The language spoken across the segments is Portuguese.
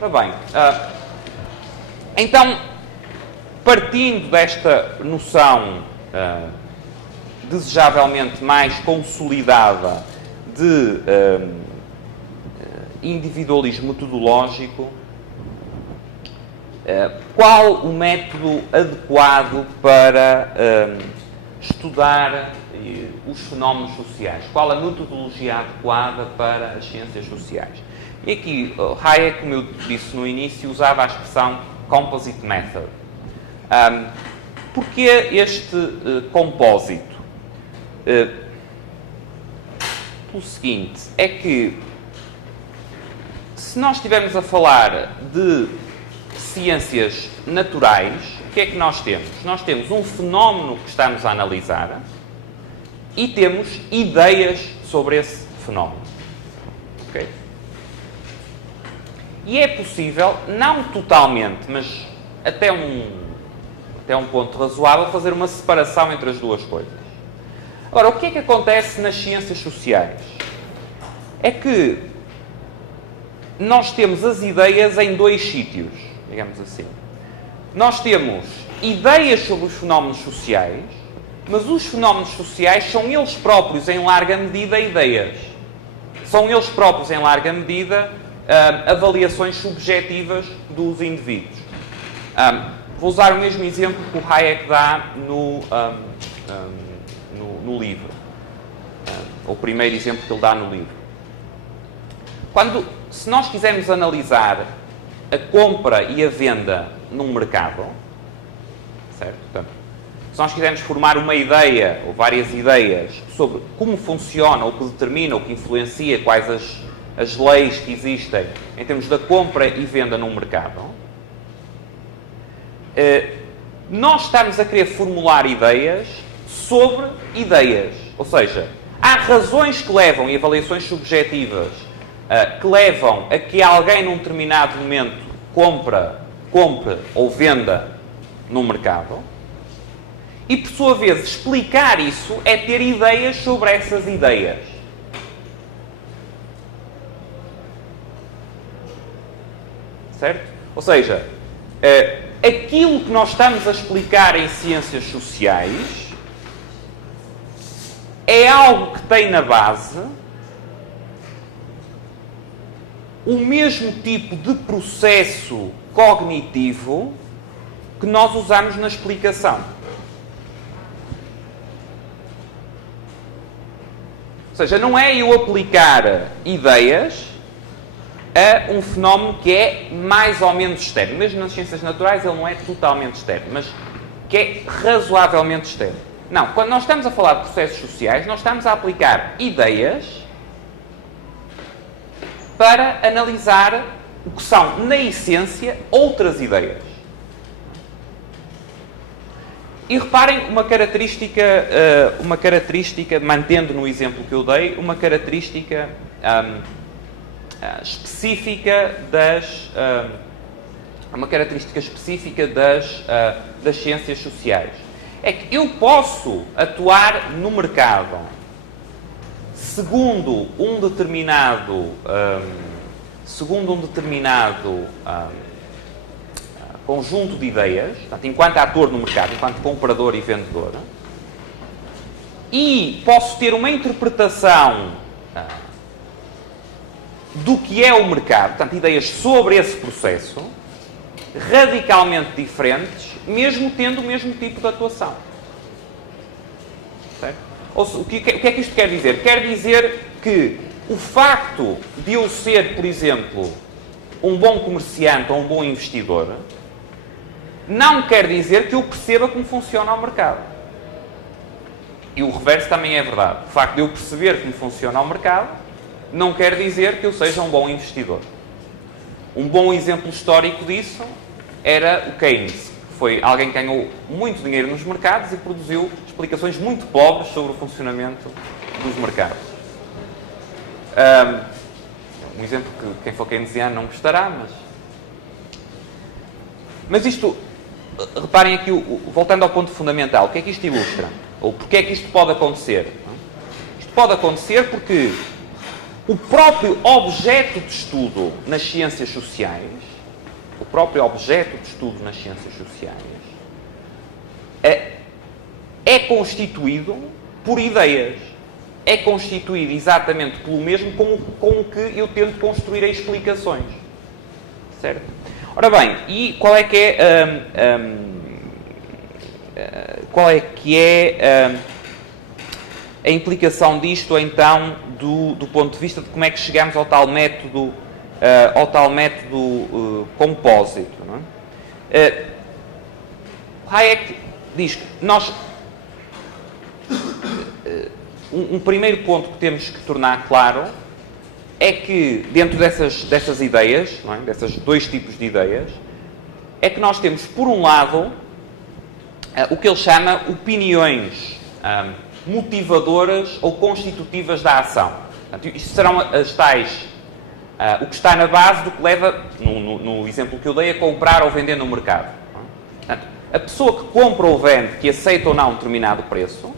Ora bem, então, partindo desta noção desejavelmente mais consolidada de individualismo metodológico, qual o método adequado para estudar os fenómenos sociais? Qual a metodologia adequada para as ciências sociais? E aqui, Hayek, como eu disse no início, usava a expressão composite method. Porquê este compósito? Pelo seguinte, é que se nós estivermos a falar de ciências naturais, o que é que nós temos? Nós temos um fenómeno que estamos a analisar e temos ideias sobre esse fenómeno. Okay? E é possível, não totalmente, mas até um ponto razoável, fazer uma separação entre as duas coisas. Ora, o que é que acontece nas ciências sociais? É que nós temos as ideias em dois sítios, digamos assim. Nós temos ideias sobre os fenómenos sociais, mas os fenómenos sociais são eles próprios, em larga medida, ideias. São eles próprios, em larga medida, avaliações subjetivas dos indivíduos. Vou usar o mesmo exemplo que o Hayek dá no livro. O primeiro exemplo que ele dá no livro. Se nós quisermos analisar a compra e a venda num mercado, certo? Portanto, se nós quisermos formar uma ideia ou várias ideias sobre como funciona, o que determina, o que influencia, quais as leis que existem em termos da compra e venda num mercado, nós estamos a querer formular ideias sobre ideias. Ou seja, há razões que levam, e avaliações subjetivas, que levam a que alguém num determinado momento compre ou venda num mercado. E, por sua vez, explicar isso é ter ideias sobre essas ideias. Certo? Ou seja, aquilo que nós estamos a explicar em ciências sociais é algo que tem na base o mesmo tipo de processo cognitivo que nós usamos na explicação. Ou seja, não é eu aplicar ideias a um fenómeno que é mais ou menos externo. Mesmo nas ciências naturais ele não é totalmente externo, mas que é razoavelmente externo. Não, quando nós estamos a falar de processos sociais, nós estamos a aplicar ideias para analisar o que são, na essência, outras ideias. E reparem uma característica, mantendo no exemplo que eu dei, uma característica específica das ciências sociais. É que eu posso atuar no mercado segundo um determinado conjunto de ideias, portanto, enquanto ator no mercado, enquanto comprador e vendedor, e posso ter uma interpretação do que é o mercado, portanto, ideias sobre esse processo, radicalmente diferentes, mesmo tendo o mesmo tipo de atuação. Certo? Ou seja, o que é que isto quer dizer? Quer dizer que o facto de eu ser, por exemplo, um bom comerciante ou um bom investidor, não quer dizer que eu perceba como funciona o mercado. E o reverso também é verdade. O facto de eu perceber como funciona o mercado não quer dizer que eu seja um bom investidor. Um bom exemplo histórico disso era o Keynes, que foi alguém que ganhou muito dinheiro nos mercados e produziu explicações muito pobres sobre o funcionamento dos mercados. Um exemplo que quem for keynesiano não gostará, mas isto, reparem aqui, voltando ao ponto fundamental, o que é que isto ilustra? Ou porque é que isto pode acontecer? Isto pode acontecer porque o próprio objeto de estudo nas ciências sociais próprio objeto de estudo nas ciências sociais, é constituído por ideias. É constituído exatamente pelo mesmo com o que eu tento construir as explicações. Certo? Ora bem, e qual é que é a implicação disto, então, do ponto de vista de como é que chegamos ao tal método compósito? Não é? Hayek diz que nós... Um primeiro ponto que temos que tornar claro é que, dentro dessas ideias, não é? Desses dois tipos de ideias, é que nós temos, por um lado, o que ele chama opiniões motivadoras ou constitutivas da ação. Portanto, isto serão as tais... o que está na base do que leva, no exemplo que eu dei, a comprar ou vender no mercado. Portanto, a pessoa que compra ou vende, que aceita ou não um determinado preço,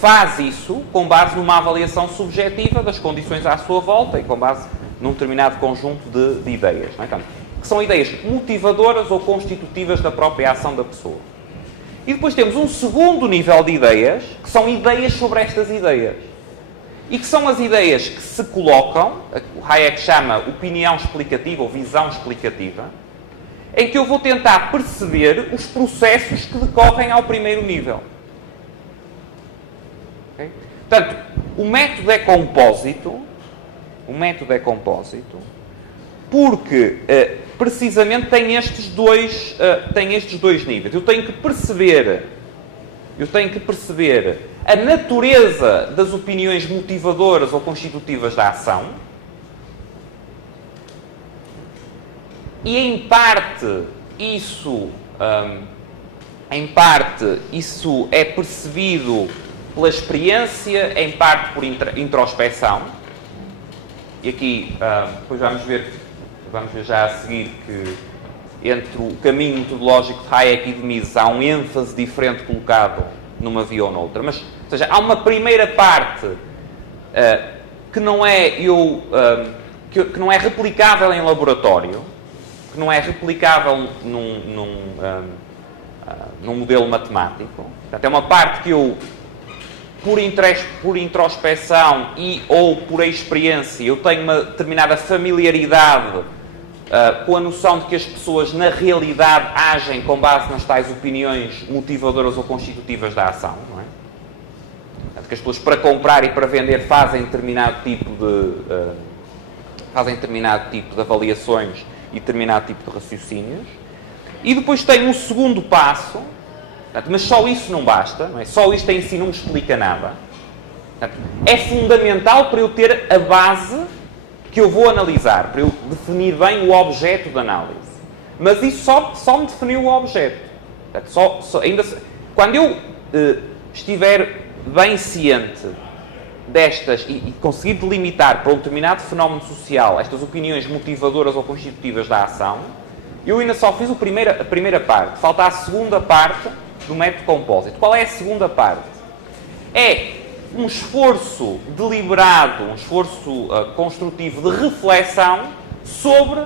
faz isso com base numa avaliação subjetiva das condições à sua volta e com base num determinado conjunto de ideias. Não é? Então, que são ideias motivadoras ou constitutivas da própria ação da pessoa. E depois temos um segundo nível de ideias, que são ideias sobre estas ideias. E que são as ideias que se colocam, o Hayek chama opinião explicativa ou visão explicativa, em que eu vou tentar perceber os processos que decorrem ao primeiro nível. Okay? Portanto, o método é compósito, porque precisamente tem estes dois níveis. Eu tenho que perceber a natureza das opiniões motivadoras ou constitutivas da ação e, em parte, isso é percebido pela experiência, em parte por introspecção. E aqui, depois vamos ver já a seguir que entre o caminho metodológico de Hayek e de Mises há um ênfase diferente colocado numa via ou noutra. Mas, ou seja, há uma primeira parte que não é replicável em laboratório, que não é replicável num modelo matemático. Portanto, é uma parte que eu, por introspecção ou por experiência, eu tenho uma determinada familiaridade com a noção de que as pessoas, na realidade, agem com base nas tais opiniões motivadoras ou constitutivas da ação, não é? Portanto, que as pessoas, para comprar e para vender, fazem determinado tipo de avaliações e determinado tipo de raciocínios. E depois tem um segundo passo, portanto, mas só isso não basta, não é? Só isto em si não me explica nada. Portanto, é fundamental para eu ter a base que eu vou analisar, para eu definir bem o objeto de análise. Mas isso só me definiu o objeto. Portanto, quando eu estiver bem ciente destas e conseguir delimitar para um determinado fenómeno social estas opiniões motivadoras ou constitutivas da ação, eu ainda só fiz a primeira parte. Falta a segunda parte do método compósito. Qual é a segunda parte? É um esforço deliberado, um esforço construtivo de reflexão sobre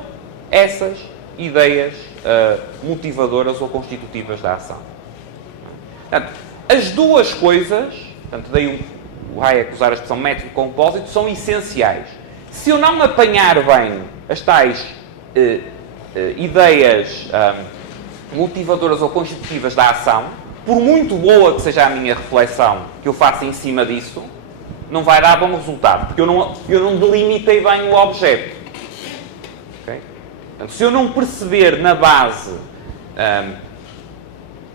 essas ideias motivadoras ou constitutivas da ação. Portanto, as duas coisas, portanto, daí o Hayek usar a expressão método compósito, são essenciais. Se eu não apanhar bem as tais ideias motivadoras ou constitutivas da ação, por muito boa que seja a minha reflexão que eu faça em cima disso, não vai dar bom resultado, porque eu não delimitei bem o objeto. Okay? Portanto, se eu não perceber na base,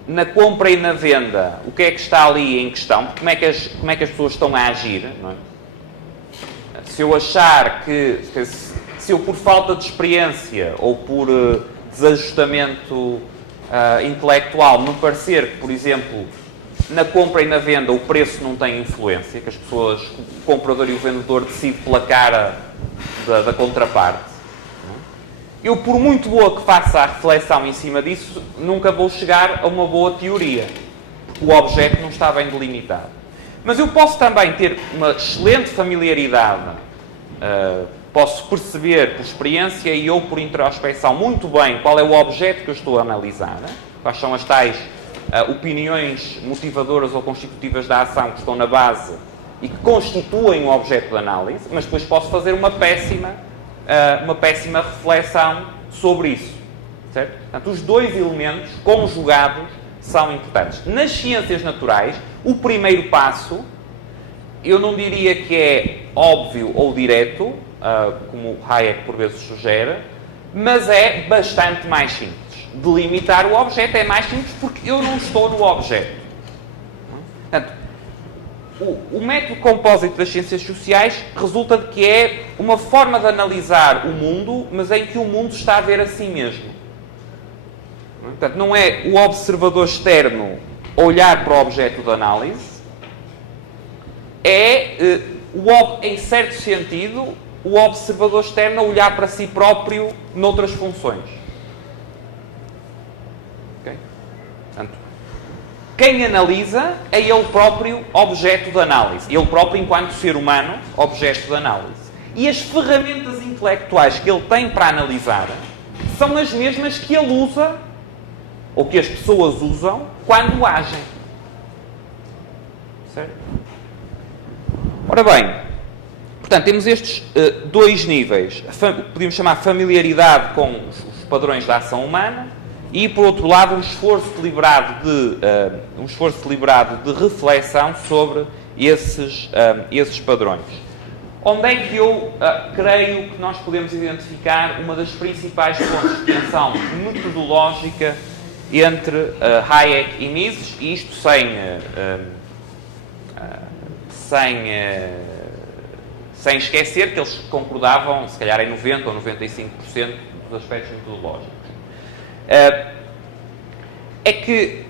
na compra e na venda, o que é que está ali em questão, como é que as pessoas estão a agir, não é? Se eu achar se eu por falta de experiência ou por desajustamento intelectual me parecer que, por exemplo, na compra e na venda o preço não tem influência, que as pessoas, o comprador e o vendedor decidem pela cara da contraparte, eu, por muito boa que faça a reflexão em cima disso, nunca vou chegar a uma boa teoria, porque o objeto não está bem delimitado. Mas eu posso também ter uma excelente familiaridade, posso perceber por experiência e ou por introspecção muito bem qual é o objeto que eu estou a analisar, quais são as tais opiniões motivadoras ou constitutivas da ação que estão na base e que constituem o objeto de análise, mas depois posso fazer uma péssima reflexão sobre isso. Certo? Portanto, os dois elementos conjugados são importantes. Nas ciências naturais, o primeiro passo, eu não diria que é óbvio ou direto, como Hayek por vezes sugere, mas é bastante mais simples. Delimitar o objeto é mais simples porque eu não estou no objeto. Portanto, o método compósito das ciências sociais resulta de que é uma forma de analisar o mundo, mas em que o mundo está a ver a si mesmo. Portanto, não é o observador externo olhar para o objeto de análise, é, em certo sentido, o observador externo olhar para si próprio noutras funções. Okay? Portanto, quem analisa é ele próprio objeto de análise. Ele próprio, enquanto ser humano, objeto de análise. E as ferramentas intelectuais que ele tem para analisar são as mesmas que ele usa, ou que as pessoas usam, quando agem. Certo? Ora bem, portanto, temos estes dois níveis. Podemos chamar familiaridade com os padrões da ação humana e, por outro lado, um esforço deliberado de reflexão sobre esses padrões. Onde é que eu creio que nós podemos identificar uma das principais pontos de tensão metodológica entre Hayek e Mises, e isto sem esquecer que eles concordavam, se calhar, em 90% ou 95% dos aspectos metodológicos. É que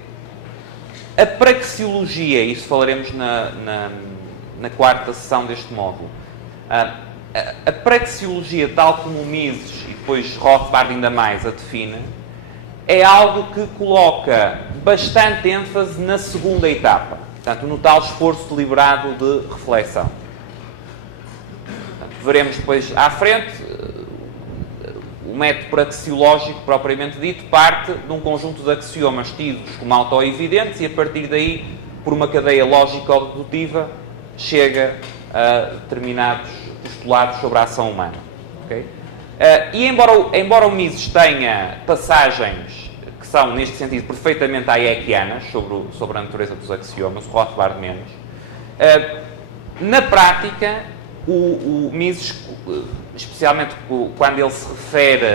a praxeologia, e isso falaremos na quarta sessão deste módulo, a praxeologia, tal como Mises e depois Rothbard ainda mais a define, é algo que coloca bastante ênfase na segunda etapa, portanto, no tal esforço deliberado de reflexão. Portanto, veremos depois à frente, o método praxeológico, propriamente dito, parte de um conjunto de axiomas tidos como autoevidentes e, a partir daí, por uma cadeia lógico-dedutiva, chega a determinados postulados sobre a ação humana. Okay? E embora o Mises tenha passagens que são, neste sentido, perfeitamente hayekianas sobre a natureza dos axiomas, o Rothbard menos, na prática, o Mises, especialmente quando ele se refere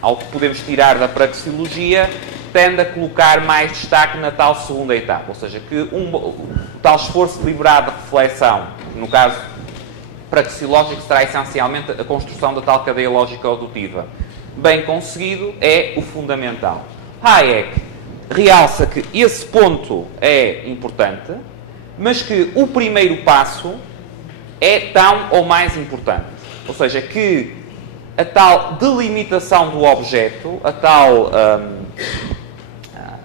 ao que podemos tirar da praxeologia, tende a colocar mais destaque na tal segunda etapa, ou seja, que o tal esforço deliberado de reflexão, no caso praxeológico, será essencialmente a construção da tal cadeia lógico-dedutiva. Bem conseguido é o fundamental. Hayek realça que esse ponto é importante, mas que o primeiro passo é tão ou mais importante. Ou seja, que a tal delimitação do objeto, a tal,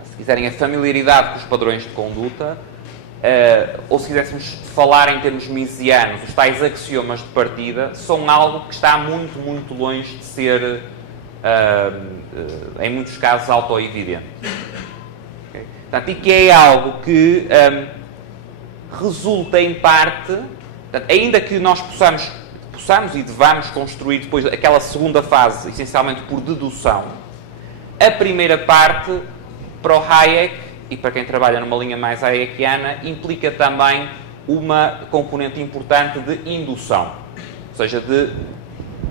se quiserem, a familiaridade com os padrões de conduta, ou se quiséssemos falar em termos misesianos, os tais axiomas de partida, são algo que está muito, muito longe de ser, em muitos casos, autoevidente. Okay? Portanto, e que é algo que resulta, em parte, portanto, ainda que nós possamos e devamos construir depois aquela segunda fase, essencialmente por dedução, a primeira parte, para o Hayek, e para quem trabalha numa linha mais hayekiana, implica também uma componente importante de indução. Ou seja,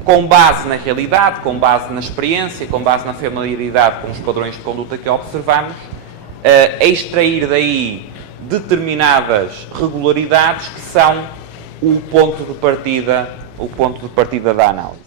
com base na realidade, com base na experiência, com base na familiaridade com os padrões de conduta que observamos, extrair daí determinadas regularidades que são o ponto de partida da análise.